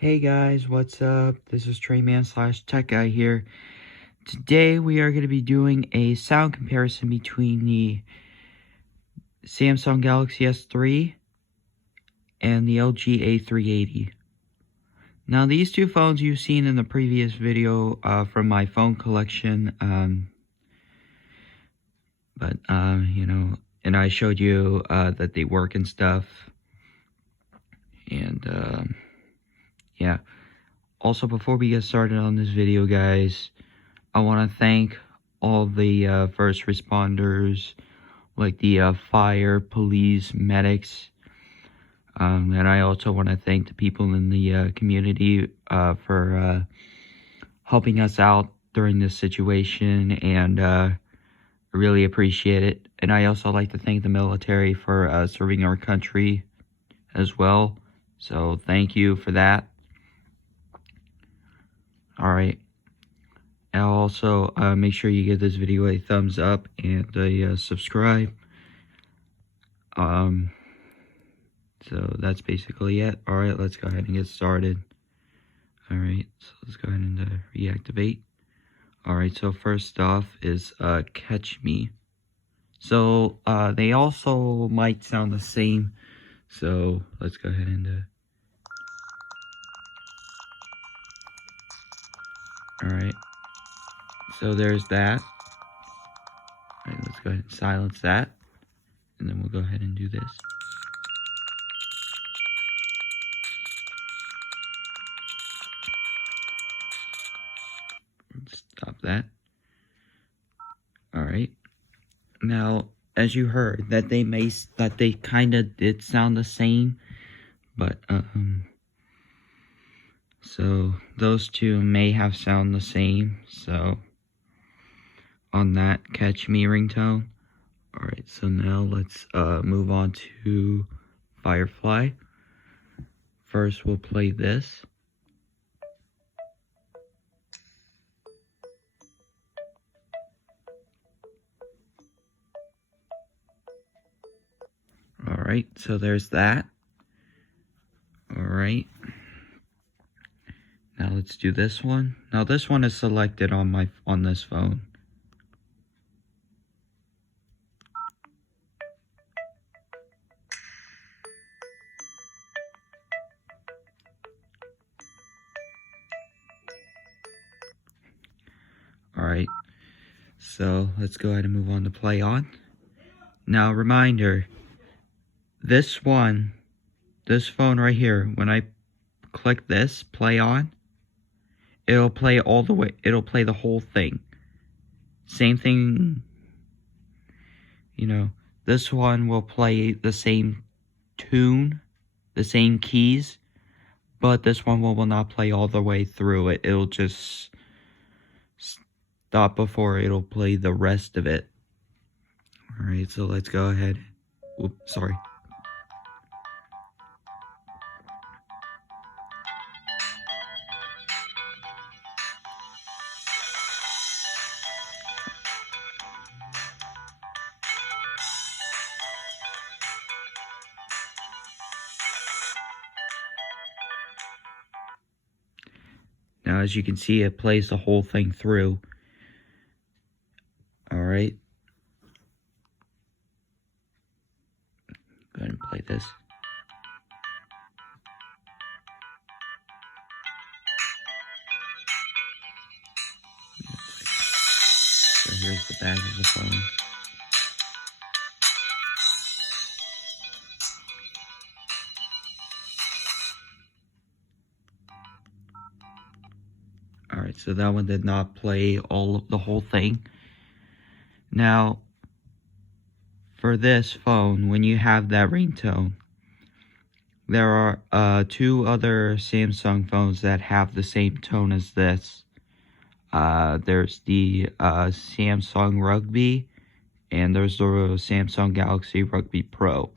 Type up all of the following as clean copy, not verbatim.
Hey guys, what's up? This is Treyman/Tech Guy here. Today we are going to be doing a sound comparison between the Samsung Galaxy S3 and the LG A380. Now these two phones you've seen in the previous video from my phone collection, and I showed you that they work and stuff, and yeah. Also, before we get started on this video, guys, I want to thank all the first responders, like the fire, police, medics, and I also want to thank the people in the community for helping us out during this situation, and I really appreciate it. And I also like to thank the military for serving our country as well, so thank you for that. Alright. And also, make sure you give this video a thumbs up and a subscribe. So that's basically it. Alright, let's go ahead and get started. Alright, so let's go ahead and reactivate. Alright, so first off is Catch Me. So they also might sound the same. So let's go ahead and Alright. So there's that. Alright, let's go ahead and silence that. And then we'll go ahead and do this. Stop that. Alright. Now, as you heard, that they kind of did sound the same. But, so those two may have sound the same. So, on that, Catch Me ringtone. Alright, so now let's move on to Firefly. First, we'll play this. Alright, so there's that. Alright. Now let's do this one. Now this one is selected on this phone. Alright, so let's go ahead and move on to play on. Now, reminder, this phone right here, when I click this, play on, it'll play all the way, it'll play the whole thing. Same thing, this one will play the same tune, the same keys, but this one will not play all the way through it. It'll just stop before it'll play the rest of it. Alright, so let's go ahead. Oops, sorry. Now, as you can see, it plays the whole thing through. Alright. Go ahead and play this. So here's the back of the phone. Alright, so that one did not play the whole thing. Now, for this phone, when you have that ringtone, there are two other Samsung phones that have the same tone as this. There's the Samsung Rugby, and there's the Samsung Galaxy Rugby Pro.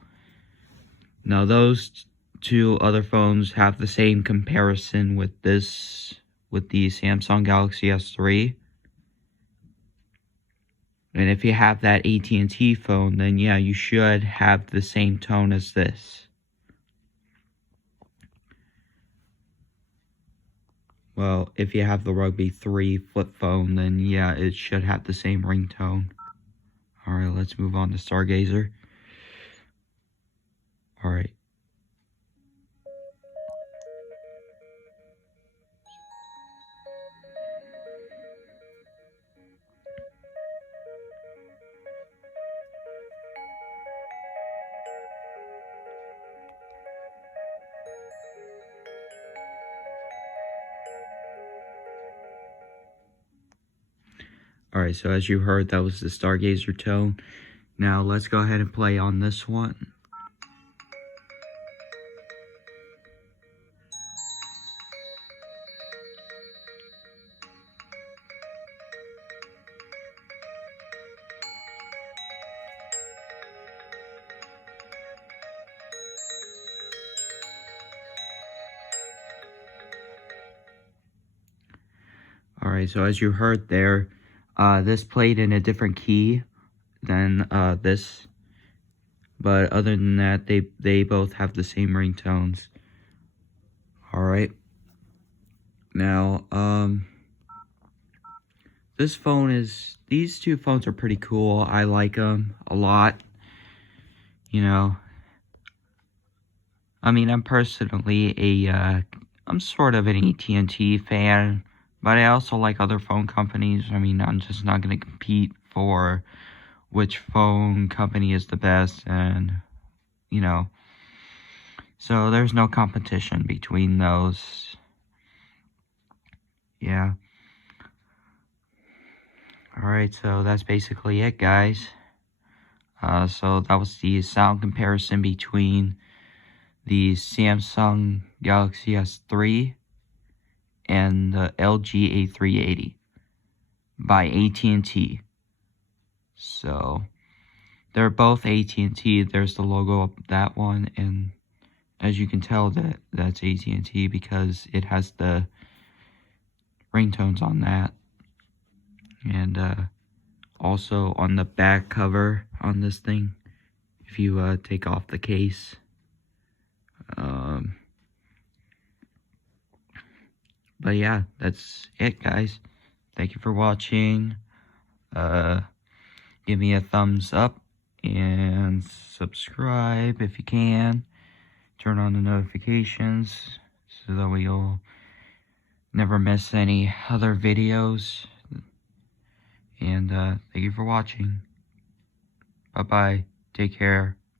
Now, those two other phones have the same comparison with the Samsung Galaxy S3. And if you have that AT&T phone, then yeah, you should have the same tone as this. Well, if you have the Rugby 3 flip phone, then yeah, it should have the same ringtone. Alright, let's move on to Stargazer. Alright. Alright, so as you heard, that was the Stargazer tone. Now, let's go ahead and play on this one. Alright, so as you heard there, this played in a different key than this. But other than that, they both have the same ringtones. Alright. Now, these two phones are pretty cool. I like them a lot. You know, I mean, I'm personally I'm sort of an AT&T fan, but I also like other phone companies. I mean, I'm just not going to compete for which phone company is the best, and, you know, so there's no competition between those. Yeah. Alright, so that's basically it, guys. So that was the sound comparison between the Samsung Galaxy S3 and the LG A380 by AT&T. So they're both AT&T. There's the logo of that one, and as you can tell, that's AT&T because it has the ringtones on that. And also on the back cover on this thing, if you take off the case, but yeah, that's it, guys. Thank you for watching. Give me a thumbs up and subscribe if you can. Turn on the notifications so that you'll never miss any other videos. And thank you for watching. Bye-bye. Take care.